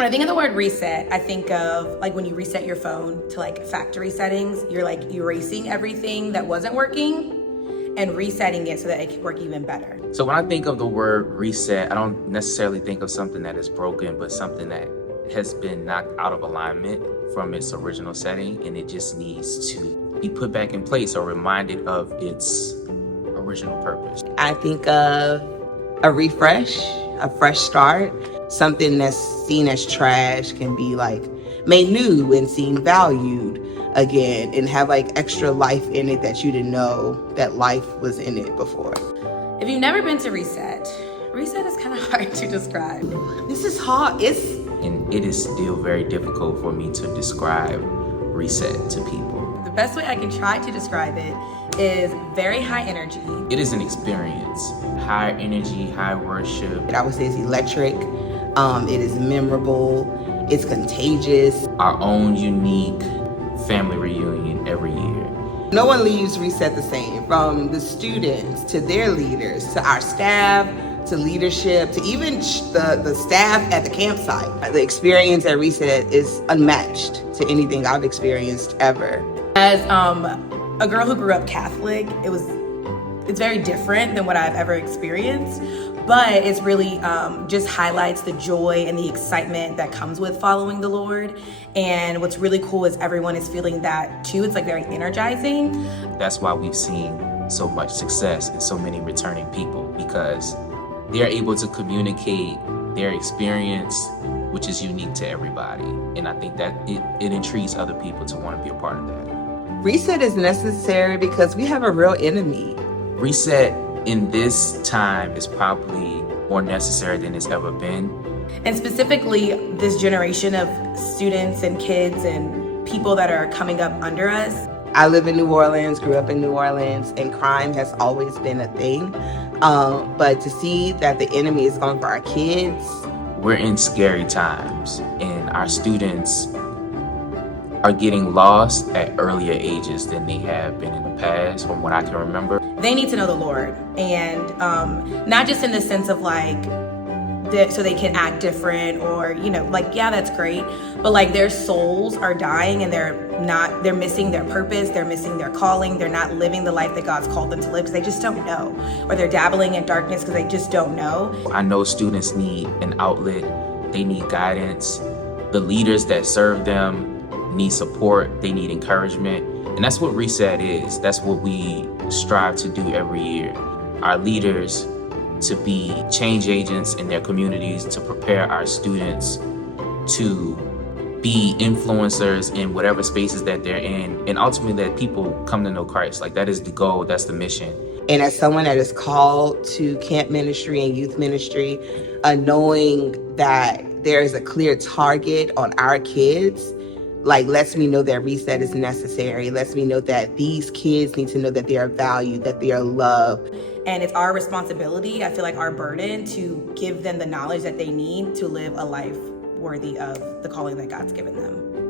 When I think of the word reset, I think of like when you reset your phone to like factory settings, you're like erasing everything that wasn't working and resetting it so that it can work even better. So when I think of the word reset, I don't necessarily think of something that is broken, but something that has been knocked out of alignment from its original setting, and it just needs to be put back in place or reminded of its original purpose. I think of a refresh, a fresh start. Something that's seen as trash can be like made new and seen valued again and have like extra life in it that you didn't know that life was in it before. If you've never been to reset is kind of hard to describe. This is hard. And it is still very difficult for me to describe reset to people. The best way I can try to describe it is very high energy. It is an experience. High energy, high worship. I would say it's electric. It is memorable. It's contagious. Our own unique family reunion every year. No one leaves Reset the same, from the students to their leaders, to our staff, to leadership, to even the staff at the campsite. The experience at Reset is unmatched to anything I've experienced ever. As a girl who grew up Catholic, it's very different than what I've ever experienced, but it's really just highlights the joy and the excitement that comes with following the Lord. And what's really cool is everyone is feeling that too. It's like very energizing. That's why we've seen so much success and so many returning people, because they're able to communicate their experience, which is unique to everybody. And I think that it intrigues other people to want to be a part of that. Reset is necessary because we have a real enemy. Reset in this time is probably more necessary than it's ever been. And specifically, this generation of students and kids and people that are coming up under us. I live in New Orleans, grew up in New Orleans, and crime has always been a thing. But to see that the enemy is going for our kids. We're in scary times, and our students are getting lost at earlier ages than they have been in the past, from what I can remember. They need to know the Lord, and not just in the sense of like, so they can act different or, like, yeah, that's great. But like their souls are dying and they're missing their purpose. They're missing their calling. They're not living the life that God's called them to live because they just don't know. Or they're dabbling in darkness because they just don't know. I know students need an outlet. They need guidance. The leaders that serve them need support. They need encouragement. And that's what Reset is. That's what we strive to do every year. Our leaders to be change agents in their communities, to prepare our students to be influencers in whatever spaces that they're in, and ultimately that people come to know Christ. Like, that is the goal, that's the mission. And as someone that is called to camp ministry and youth ministry, knowing that there is a clear target on our kids, like, lets me know that Reset is necessary. Lets me know that these kids need to know that they are valued, that they are loved. And it's our responsibility, I feel like our burden, to give them the knowledge that they need to live a life worthy of the calling that God's given them.